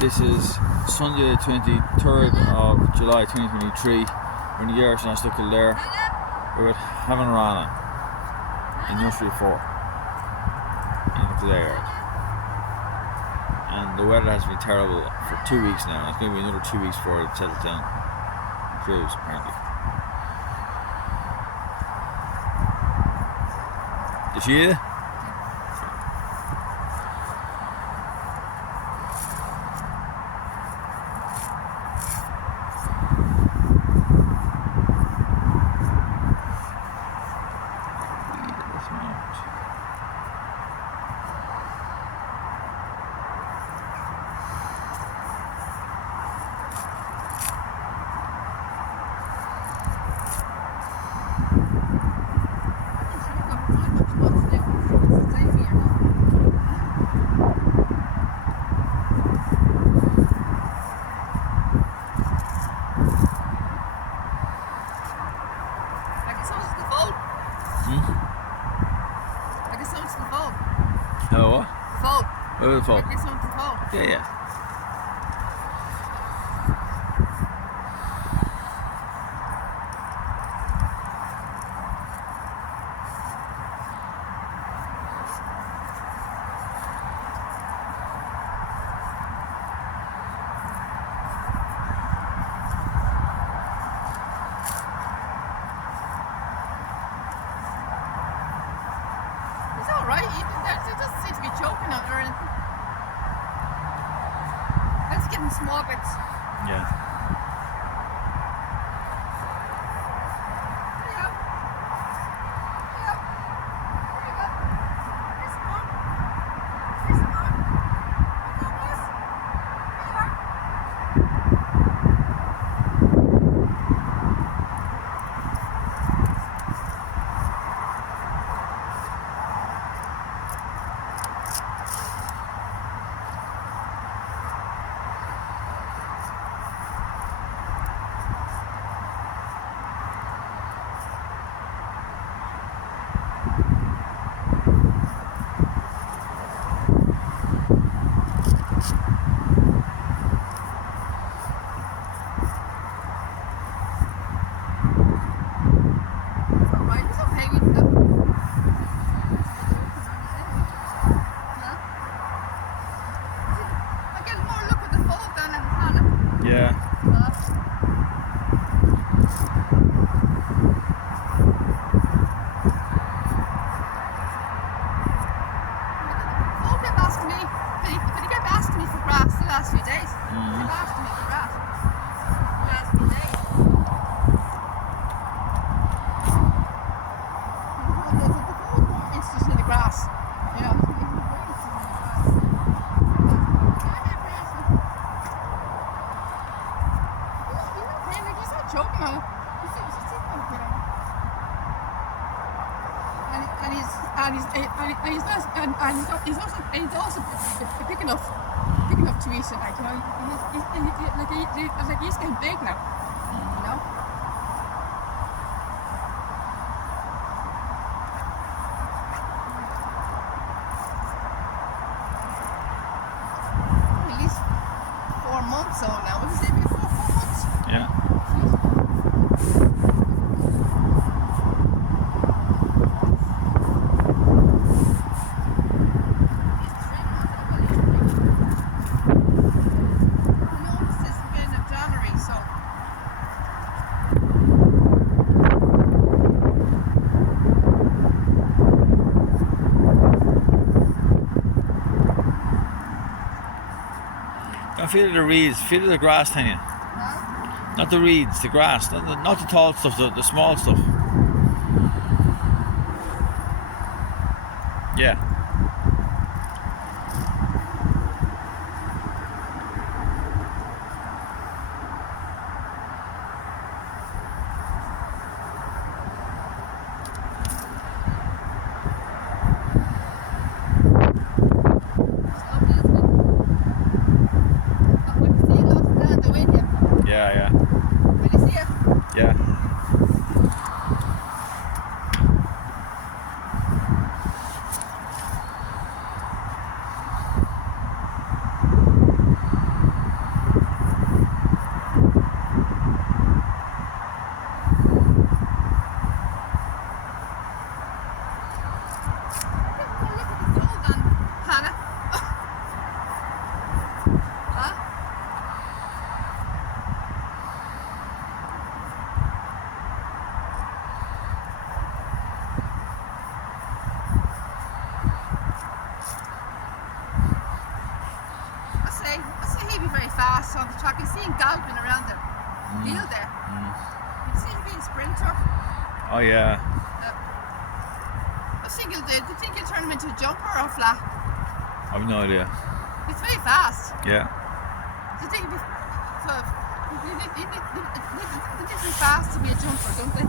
This is Sunday the 23rd of July 2023. We're in the Garrison Hospital Kildare. We're at Havanrana in Nursery 4 in the Kildare yard. And the weather has been terrible for 2 weeks now. It's going to be another 2 weeks before it settles down. Cruise, apparently. Did you hear? Oh, what? Fall. Oh, the fall. Like it's something fall. Yeah. It's alright, it doesn't seem to be choking on it or anything. It's getting small bits. Yeah. There you go. There you go. There you go. There's some more. There's some more. There you go, boys. There you are. It's alright, it's okay with that. I get more look at the fold down in the Hannah. Yeah. Folk kept asking me, but he kept asking me for grass the last few days. He kept asking me for grass the last few days. The folk weren't interested in the grass. You know, they weren't interested in the grass. He's okay, like he's not choking on it. He's sitting on it, you know. He's also big enough to eat it, like, you know, he's getting big now, you know. At least 4 months old now. What did you say before 4 months? Yeah. Don't feel the reeds, feel the grass, Tanya. Huh? Not the reeds, the grass, not the tall stuff, the small stuff. Yeah. Yeah. Yeah. be very fast on the track. I see him galloping around the field there. You see him being a sprinter. Oh yeah. I was thinking, do you think he'll turn him into a jumper or a flat? I've no idea. He's very fast. Yeah. Do you think he'll be you need to be fast to be a jumper, don't they?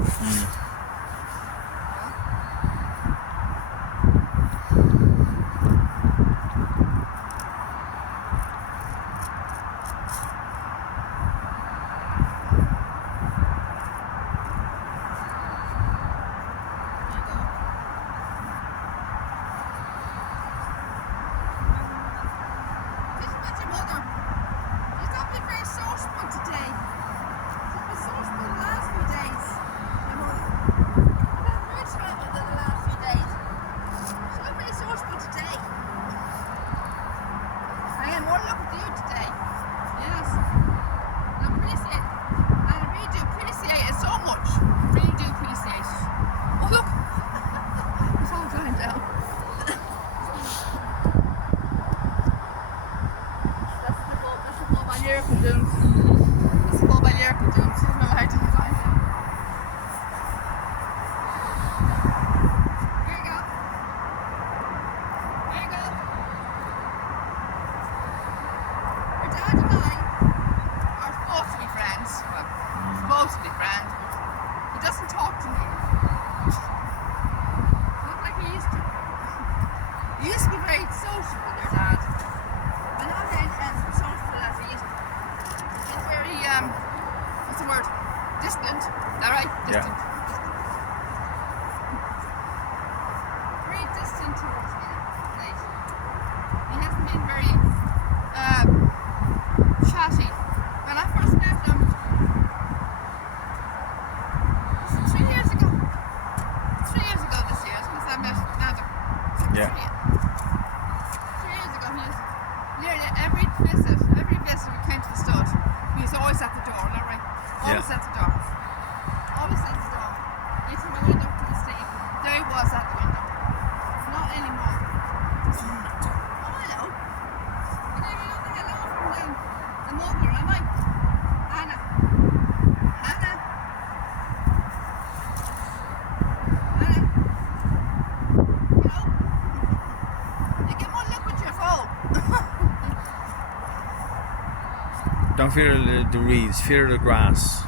Don't fear the reeds, fear the grass.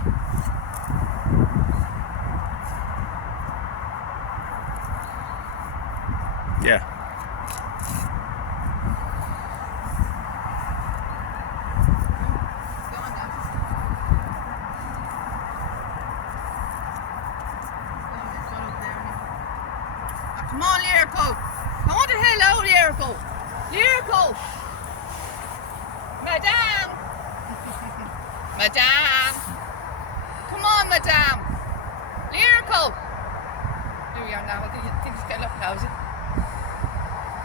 Yeah. Come on, Lyrical. Come on to hello, Lyrical. Lyrical. Madame. Madame. Come on, Madame. Lyrical. Here we are now. I think he's getting up now, is it?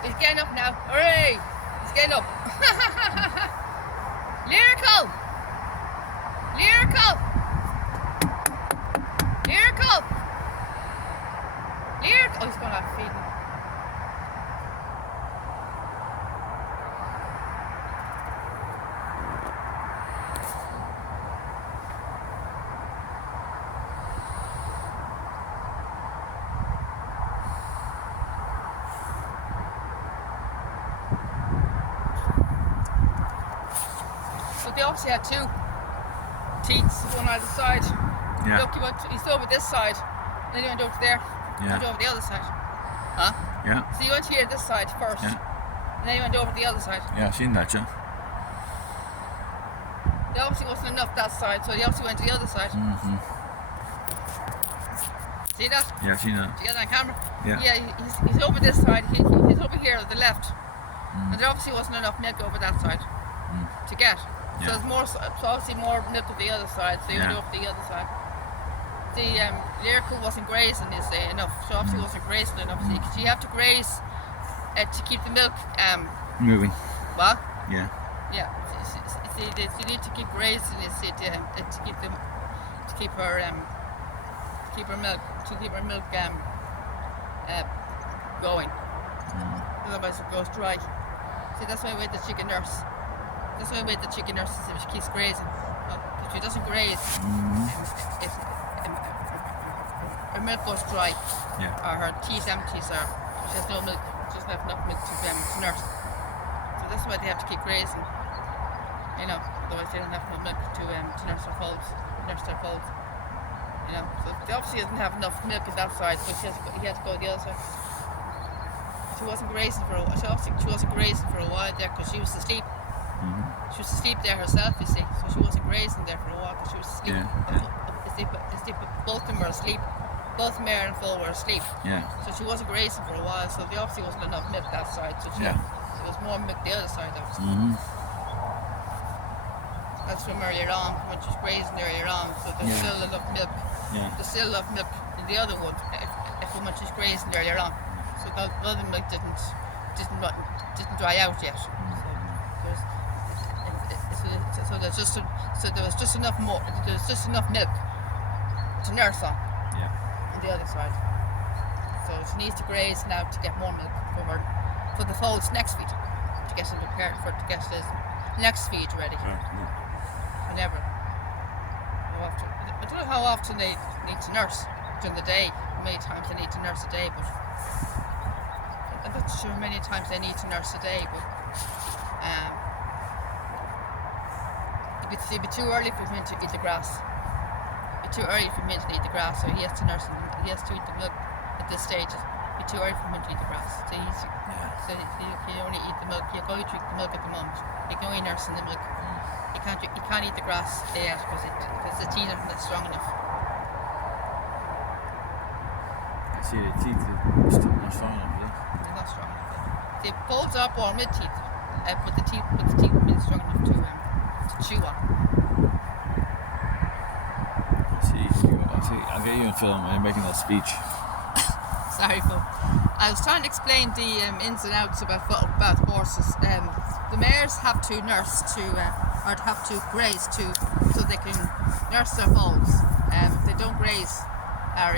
He's getting up now. Hooray. He's getting up. Lyrical. Lyrical. Lyrical. Lyrical. Oh, he's going out feeding. They obviously had two teats, one on either side. Yeah. Look, he stood over this side, then he went over there, Yeah. went over the other side. Huh? Yeah. So you went here this side first, Yeah. and then you went over the other side. Yeah, I've seen that, yeah. There obviously wasn't enough that side, so he obviously went to the other side. See that? Yeah, I've seen that. Do you get that on camera? Yeah. Yeah, he's over this side, he's over here at the left. And there obviously wasn't enough milk over that side to get. So Yeah. there's more, so obviously more milk to the other side, so you went Yeah. over the other side. The Lyrical wasn't grazing enough, so obviously wasn't grazing enough. So you have to graze to keep the milk Moving. what? Yeah. Yeah. You need to keep grazing to keep her milk going. Otherwise it goes dry. See, that's why we had the chicken nurse. That's the only way the chicken nurses if she keeps grazing. If she doesn't graze, if her milk goes dry, Yeah. or her teat empties, or she has no milk, she doesn't have enough milk to nurse. So that's why they have to keep grazing. You know, otherwise they don't have enough milk to nurse their foals. You know, so they obviously doesn't have enough milk on that side, so he had to go the other side. She wasn't grazing for a while. She wasn't grazing for a while there because she was asleep. She was asleep there herself, you see. So she wasn't grazing there for a while because she was asleep. Asleep. Both of them were asleep. Both mare and foal were asleep. Yeah. So she wasn't grazing for a while. So there obviously wasn't enough milk that side. So there was more milk the other side, obviously. That's from earlier on, when she was grazing earlier on. So there's still enough milk. Yeah. There's still enough milk in the other one if when she's grazing earlier on. So the other milk didn't dry out yet. So there was just enough milk to nurse on. On the other side. So she needs to graze now to get more milk for the foal's next feed, to get it prepared to get his next feed ready. Whenever. I don't know how often they need to nurse during the day. Many times they need to nurse a day, but I'm not sure how many times they need to nurse a day, but it'd be too early for him to eat the grass. It'd be too early for him to eat the grass, so he has to nurse and he has to eat the milk at this stage. It'd be too early for him to eat the grass. So he can only eat the milk. He can only drink the milk at the moment. He can only nurse in the milk. He can't eat the grass yet because the teeth aren't strong enough. See, the teeth are still not strong enough, They're not strong enough. The foals are born with teeth, but the teeth will be strong enough to chew on. I'll get you in film when you're making that speech. Sorry, Phil. I was trying to explain the ins and outs about horses. The mares have to nurse or have to graze so they can nurse their foals. If they don't graze, or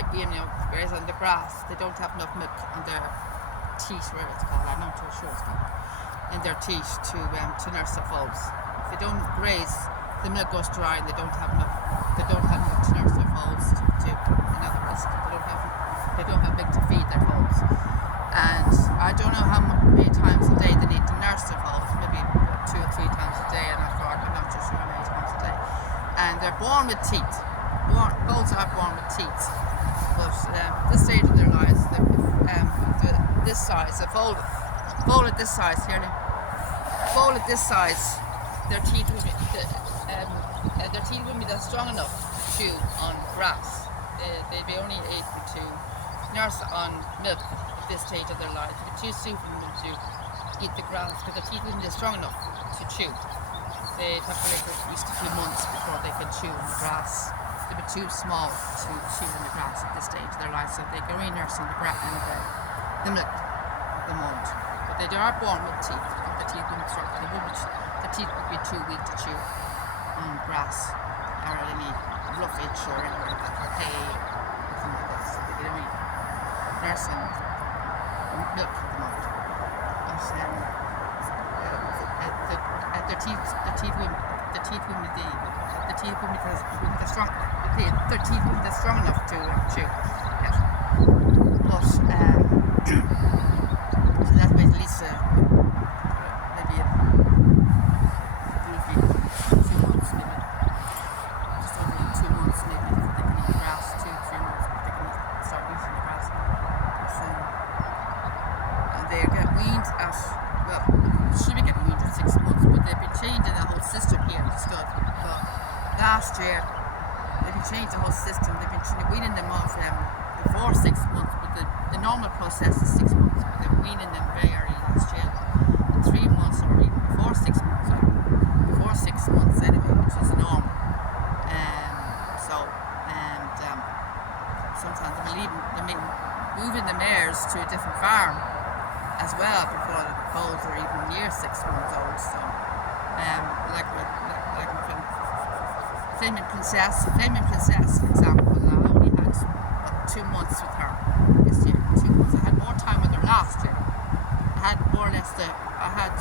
graze on the grass, they don't have enough milk on their teat, whatever it's called. I'm not too sure it's called. In their teat to nurse their foals. If they don't graze, the milk goes dry and they don't have enough to nurse their foals in other words, they don't have milk to feed their foals. And I don't know how many times a day they need to nurse their foals, maybe 2 or 3 times a day, I'm not too sure how many times a day. And they're born with teeth. Foals are born with teeth. But this stage of their lives, this size, a foal at this size here now. Foal at this size, their teeth will be that strong enough to chew on grass. They'd be only able to nurse on milk at this stage of their lives. It'd be too soon for them to eat the grass because their teeth wouldn't be strong enough to chew. They'd have to wait for at least a few months before they could chew on the grass. They'd be too small to chew on the grass at this stage of their lives, so they can only nurse on the milk at the moment. But they are born with teeth. The teeth wouldn't be strong. The teeth would be too weak to chew on grass or any roughage or anything like that, or hay or something like that. So they can only nurse on milk at the moment. But their teeth wouldn't be strong enough to chew. Yeah. But so that way at least maybe a few months, maybe just over 2 months, maybe if they can eat the grass, 2 or 3 months, they can start eating the grass. And they get weaned at, well, should be getting weaned at 6 months, but they've been changing the whole system here in Stud. Last year, they've been changing the whole system. They've been weaning them off before 6 months, but the normal process is 6 months, but they're weaning them very early last year, 3 months or even before 6 months, before 6 months anyway, which is the norm. Sometimes they're moving the mares to a different farm as well before the foals are even near 6 months old. So, like Flaming Princess, for example, I only had 2 months with her this year. 2 months. I had more time with her last year. I had more or less I had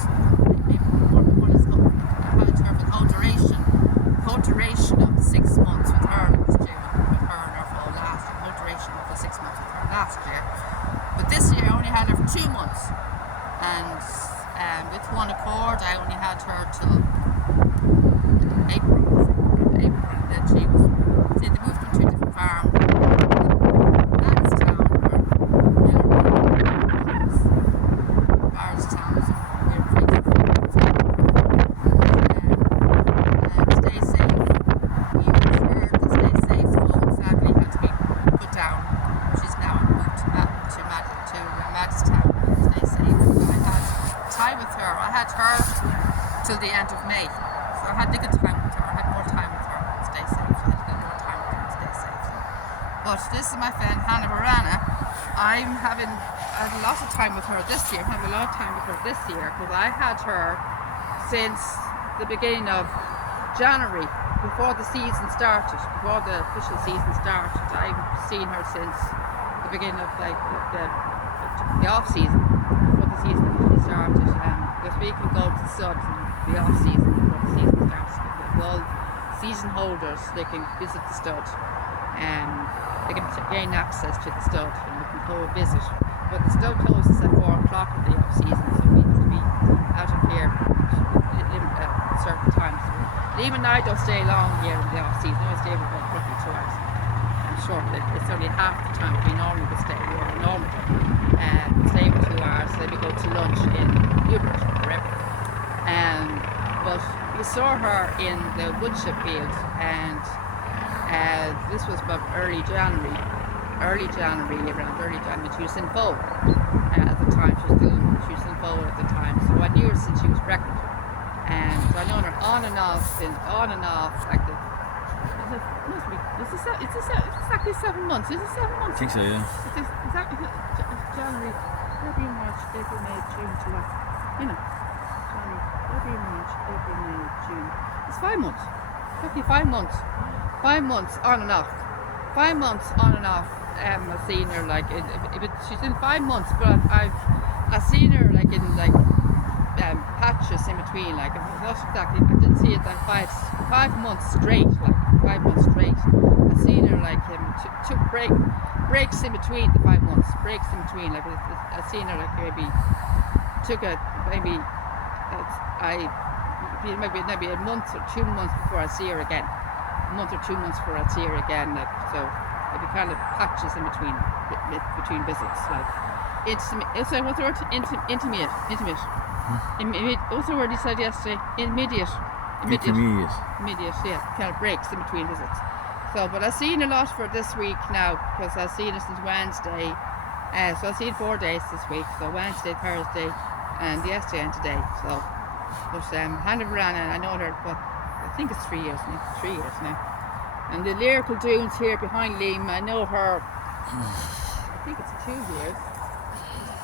the end of May. So I had a good time with her. I had more time with her to stay safe. I had a little more time with her to stay safe. But this is my friend Hannah Barana. I had a lot of time with her this year. I have a lot of time with her this year because I had her since the beginning of January, before the season started, before the official season started. I've seen her since the beginning of like the off season, before the season officially started. Because we can go to the stud in the off season before the season starts. All season holders, they can visit the stud and they can gain access to the stud and we can go visit. But the stud closes at 4 o'clock in the off season, so we have to be out of here at certain times. Liam and I don't stay long here in the off season. I stay for about roughly 2 hours. I'm sure it's only half the time we normally would stay. We normally stay for 2 hours, then we go to lunch in Newport, wherever. But we saw her in the woodchip field, and this was about early January. She was in Bow at the time. She was in Bow at the time, so I knew her since she was pregnant. And so I known her on and off, like it's exactly 7 months. Is it 7 months? I think so, yeah. It's exactly January, February, March, April, May, June, July. January, February, March, April, May, June. It's 5 months. Exactly 5 months. 5 months on and off. 5 months on and off. I've seen her like she's in 5 months, but I've seen her like in like patches in between. Like not exactly. I didn't see it like five months straight. Like 5 months straight. I've seen her like took breaks in between the 5 months. Breaks in between. Like I've seen her like maybe took maybe a month or 2 months before I see her again. A month or 2 months before I see her again. Like so. It'd be kind of patches in between visits, like what's the word? Intimate. What's the word you said yesterday? Immediate. Yeah, kind of breaks in between visits. So, but I've seen a lot for this week now because I've seen her since Wednesday. So I've seen 4 days this week. So Wednesday, Thursday, and yesterday and today. So, but Hannah Barana, I know her, but I think it's 3 years now. 3 years now. And the Lyrical Dunes here behind Liam, I know her, I think it's 2 years.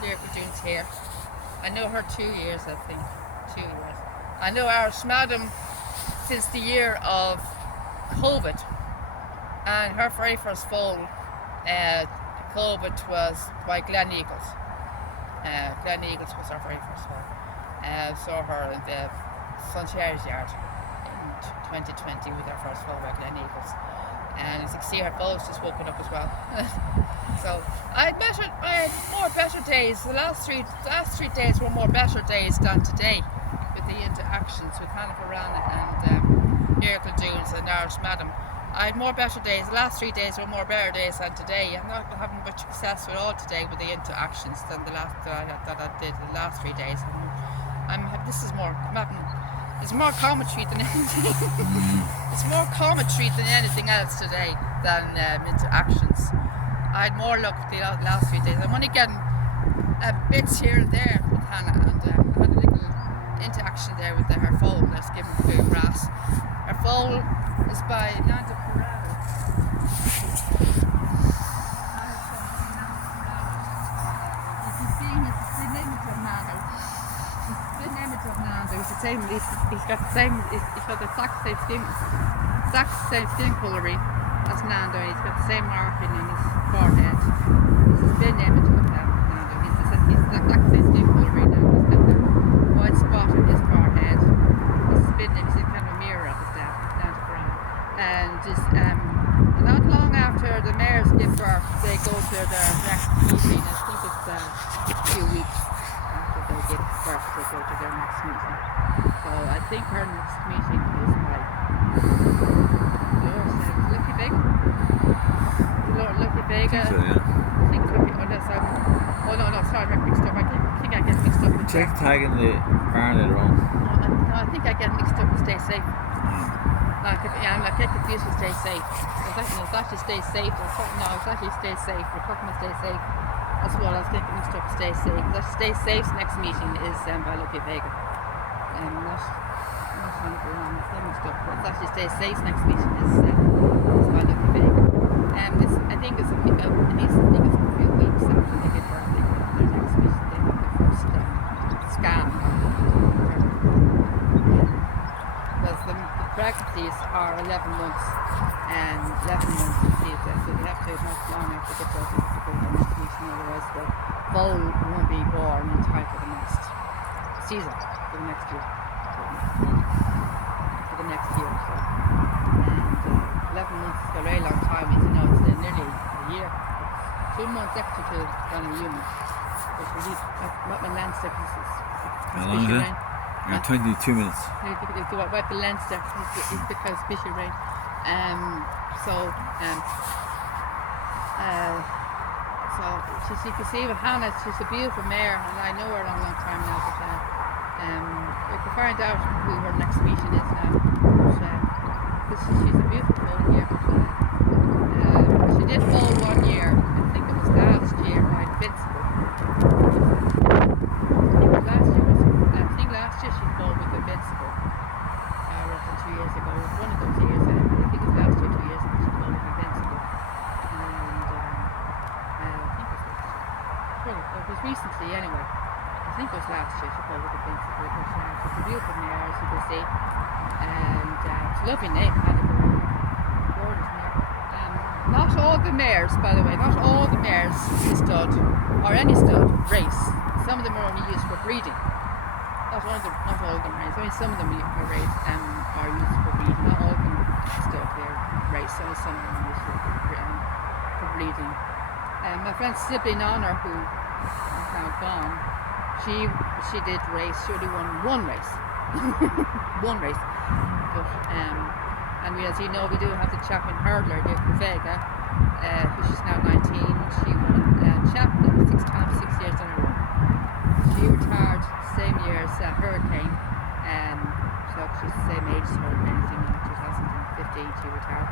Lyrical Dunes here. I know her 2 years, I think. 2 years. I know Irish Madam since the year of COVID. And her very first foal, COVID was by Glen Eagles. Glen Eagles was her very first foal. Saw her in the Sunshires Yard. 2020 with our first foal by Glen Eagles, and as you can see her foal's just woken up as well. So I had more better days. The last three days were more better days than today with the interactions with Hannah Barana and Lyrical Dunes and Irish Madam. I had more better days. The last 3 days were more better days than today. I'm not having much success at all today with the interactions than the last that I did the last 3 days. It's more commentary than anything. It's more commentary than anything else today than interactions. I had more luck the last 3 days. I'm only getting bits here and there with Hannah, and I had a little interaction there with her foal that's giving food grass. Her foal is by Nanda Parada. He's got the exact same skin coloring as Nando. He's got the same marking on his forehead. He's a spin image of Nando. He's the exact same skin coloring, and he's got the white spot on his forehead. He's a spin image, he's kind of a mirror of his Nando Brown. And just not long after the mares give birth, they go to their next meeting. I think it's a few weeks after they give birth, they go to their next meeting. So I think her next meeting is like Lucky Vega. Lucky Vega. I think so, yeah. I think Lucky. Sorry, I mixed up. I think I get mixed up with Check tagging the barn later on. No, I think I get mixed up with Stay Safe. I get confused with Stay Safe. It's actually Stay Safe. It's actually Stay Safe. We're talking about Stay Safe. That's what I was getting mixed up with Stay Safe. Stay Safe's next meeting is by Lucky Vega. It's actually Stay Safe next meeting is Wild Lucky Vega. I think it's a few weeks after they give birth. Their next meeting, they have the first scan. Because the pregnancies are 11 months and 11 months to see it, so they have to not long after they give birth, they have to go to the next meeting, otherwise the foal won't be born in time for the next season, for the next year. So. And 11 months is a very long time, you know, it's nearly a year. It's 2 months extra than a human. But we need, what my Leinster is. How long is it? 22 minutes. What the Leinster is because Fisher rain. So you can see with Hannah, she's a beautiful mare, and I know her a long time now. But we can find out who her next meeting is now. But she's a beautiful foal here. She did foal 1 year. I think it was last year by Invincible. I think last year she foaled with Invincible. Roughly 2 years ago. It was one of those years. I think it was last year, 2 years ago, she foaled with Invincible. It was recently anyway. I think it was last year she foaled with Invincible. But it's a beautiful mare, as you can see. And it's a lovely name, gorgeous mare. Not all the mares, by the way, not all the mares in stud, or any stud, race. Some of them are only used for breeding. Not all of them race. Only some of them are used for breeding. Not all of them stud, they're race. Only some of them are used for breeding. My friend Sibling Honor, who is now gone, she did race. She only won one race. One race. But, and as you know, we do have the champion hurdler, Lucky Vega, who she's now 19. She won champion 6 times, 6 years in a row. She retired the same year as Hurricane. So she's the same age as Hurricane, as you know, 2015 she retired.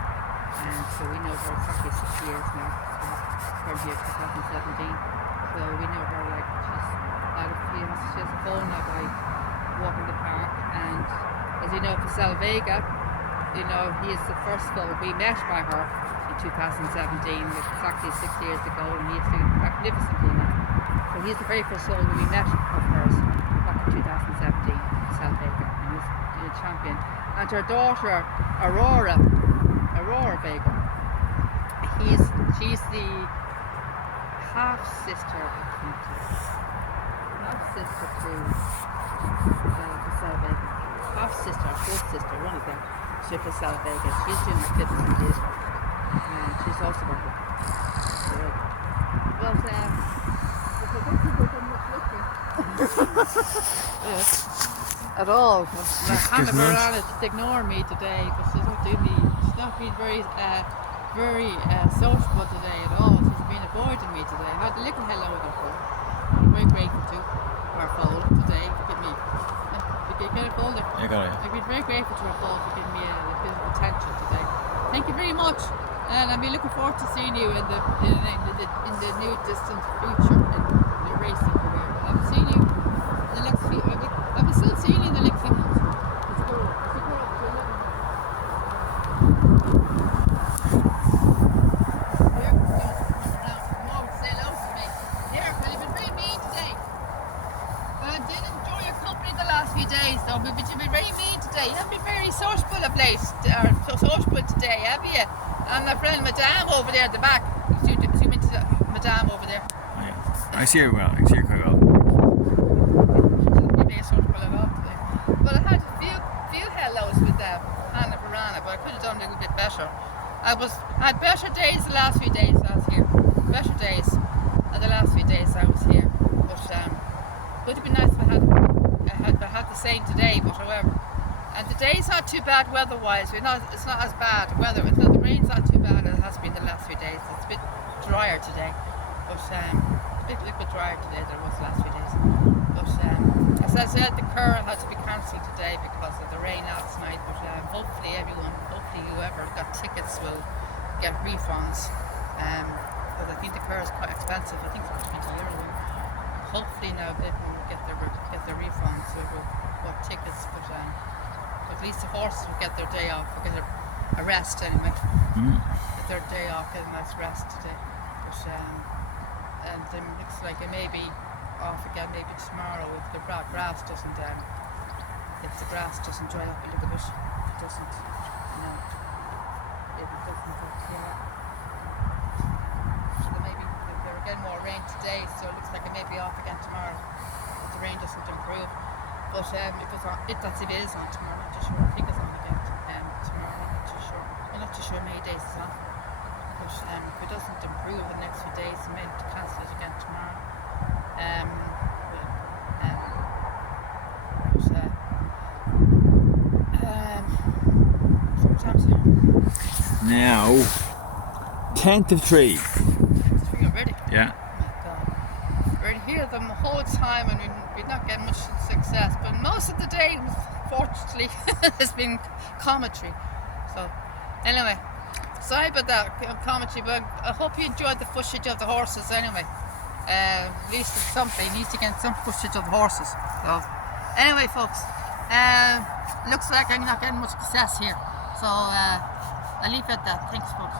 And so we know her exactly 6 years now. Her year 2017. So we know her like she has a phone now by walking the park. And as you know, for Salvega, you know, he is the first foal we met by her in 2017, exactly 6 years ago, and he's doing magnificently now. So he's the very first foal that we met of hers back in 2017, Salvega, and he's a champion. And her daughter, Aurora Vega, she's the half-sister, I think, half-sister to Salvega. Half-sister or full-sister, one of them. She for Salvega. She's doing magnificently as well. And she's also got her. But at all. Hannah Varana just ignoring me today, but she's not being very sociable today at all. She's been avoiding me today. I had a little hello with her phone. I'm very grateful to her phone today to give me. Did you get a folder? I got it. I've been very grateful to her phone for giving me a bit of attention today. Thank you very much, and I'll be looking forward to seeing you in the near distant future in the racing career. I've seen you in the next few. I've been still seeing you in the next few months. Let's go up to 11. Mom, say hello to me. Here, well, you've been very mean today. I did enjoy your company the last few days, though, but you've been very mean today. You haven't been very sociable of late, or sociable today, have you? And my friend Madame over there at the back. Zoom into Madame over there. Oh, yeah. I see her well. I see her quite well. She's very sociable at all today. Well, I had a few hellos with Hannah Varana, but I could have done a little bit better. I had better days the last few days I was here. Better days the last few days I was here. But it would have been nice if I had the same today, but however. And today's not too bad weather-wise. It's not as bad weather. The rain's not too bad as it has been the last few days. It's a bit drier today, but a little bit drier today than it was the last few days. But as I said, the Curragh had to be cancelled today because of the rain last night. But hopefully whoever got tickets will get refunds. Because I think the Curragh is quite expensive. I think it's about €20. Hopefully now they will get their refunds. So we'll bought tickets, but least the horses will get their day off, will get a rest anyway. Get their day off, get a nice rest today. But and then looks like it may be off again maybe tomorrow if the grass doesn't dry up a little bit. If it doesn't, if it doesn't clear up. So there may be again more rain today, so it looks like it may be off again tomorrow if the rain doesn't improve. But if it is on tomorrow, I'm not too sure. I think it's on again tomorrow. I'm not too sure. I'm not too sure May days is on. But if it doesn't improve in the next few days, we may have to cancel it again tomorrow. Sometimes Now, 10th of 3. it's 3 already. Yeah. Oh my God. We're here the whole time and we're not getting much success, but most of the day, fortunately, has been commentary. So, anyway, sorry about that commentary, but I hope you enjoyed the footage of the horses anyway. At least it's something, at least you get some footage of the horses. So, anyway, folks, looks like I'm not getting much success here. So, I'll leave it at that. Thanks, folks.